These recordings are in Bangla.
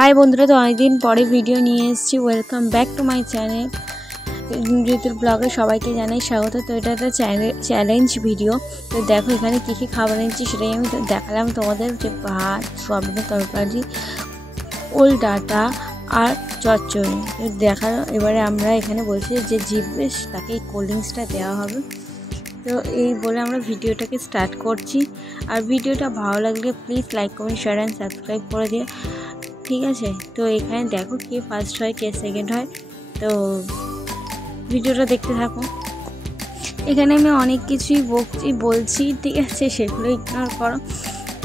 হাই বন্ধুরা, তো অনেকদিন পরে ভিডিও নিয়ে এসেছি। Welcome back to my channel ঋতুর ব্লগে সবাইকে জানাই স্বাগত। তো এটা একটা চ্যালেঞ্জ ভিডিও। তো দেখো এখানে কী কী খাবার এনেছি সেটাই আমি দেখালাম তোমাদের, যে ভাত, সয়াবিনের তরকারি, ওল ডাঁটা আর চচ্চড়ি দেখার। এবারে আমরা এখানে বলছি যে জিতবে তাকে এই কোল্ড ড্রিঙ্কসটা দেওয়া হবে। তো এই বলে আমরা ভিডিওটাকে স্টার্ট করছি। আর ভিডিওটা ভালো লাগলে please like, comment, share and subscribe করে দিও, ঠিক আছে। তো এখানে দেখো কে ফার্স্ট হয় কে সেকেন্ড হয়, তো ভিডিওটা দেখতে থাকো। এখানে আমি অনেক কিছুই বলছি, ঠিক আছে, সেগুলো ইগনোর করো।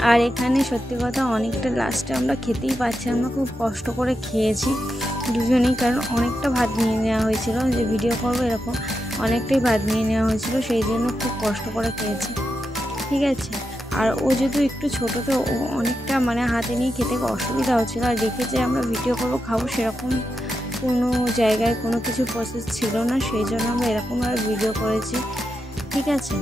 আর এখানে সত্যি কথা অনেকটা লাস্টে আমরা খেতেই পাচ্ছি, আমরা খুব কষ্ট করে খেয়েছি দুজনেই, কারণ অনেকটা ভাত নিয়ে নেওয়া হয়েছিল, যে ভিডিও করবো এরকম অনেকটাই ভাত নিয়ে নেওয়া হয়েছিল, সেই জন্য খুব কষ্ট করে খেয়েছি, ঠিক আছে। আর ও যেহেতু একটু ছোটো, তো ও অনেকটা হাতে নিয়ে খেতে অসুবিধা হচ্ছিলো। আর রেখেছে আমরা ভিডিও করবো খাবো সেরকম কোনো জায়গায় কোনো কিছু প্রসেস ছিল না, সেই জন্য আমরা এরকমভাবে ভিডিও করেছি, ঠিক আছে।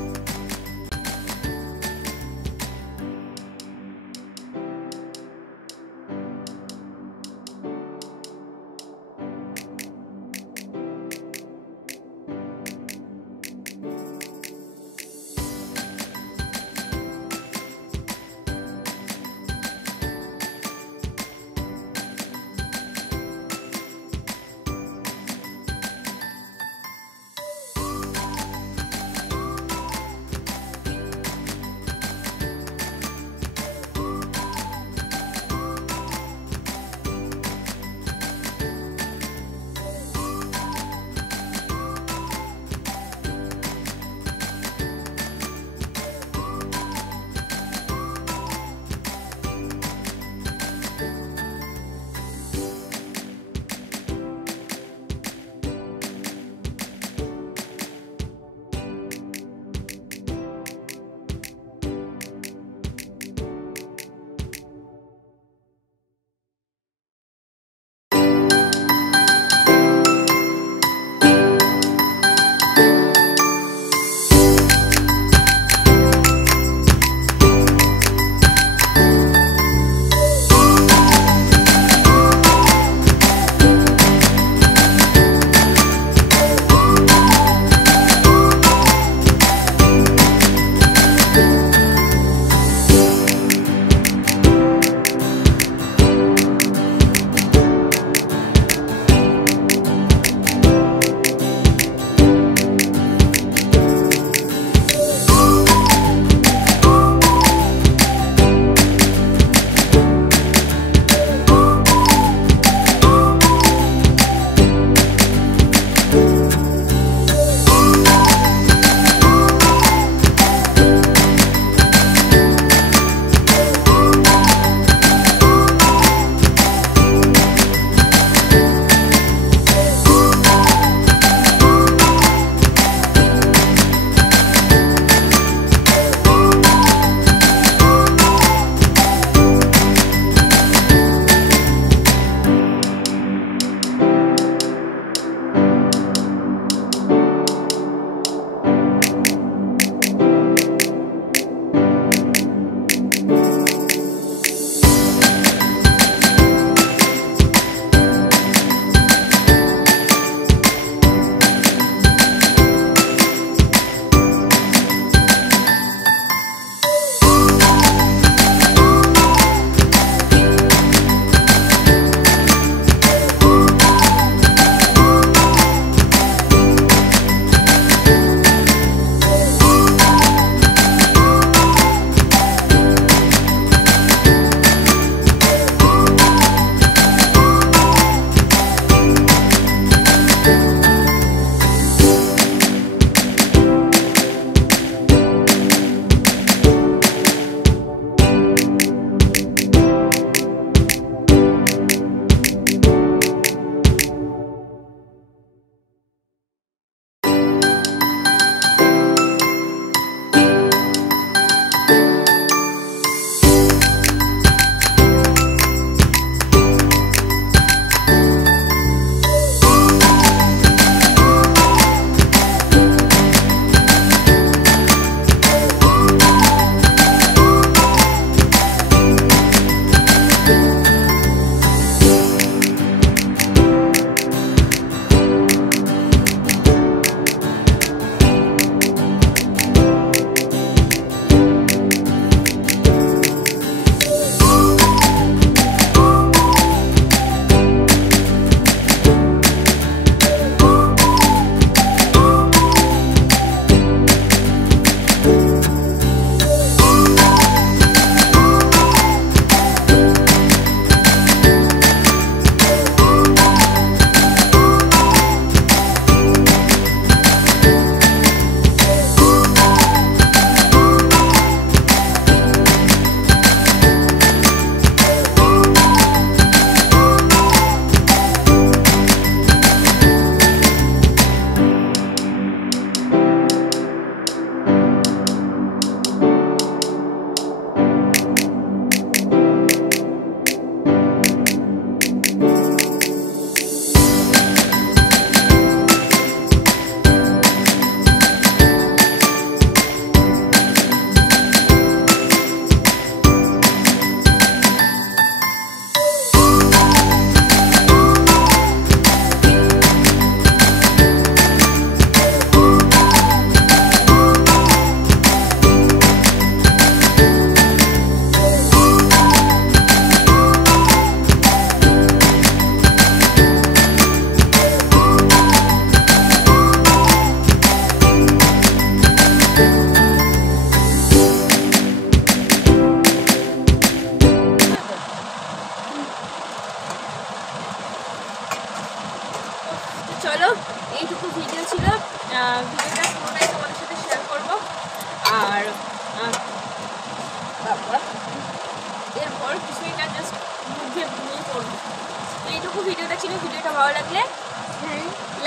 এইটুকু ভিডিওটা ছিল। ভিডিওটা ভালো লাগলে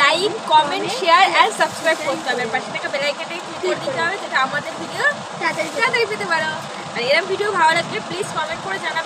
like, comment, share and subscribe করতে হবে। পাশে থেকে বেল আইকনটাই ক্লিক করে দিতে হবে যাতে আমাদের ভিডিও তাড়াতাড়ি পেতে পারো। আর এরকম ভিডিও ভালো লাগলে প্লিজ কমেন্ট করে জানাবে।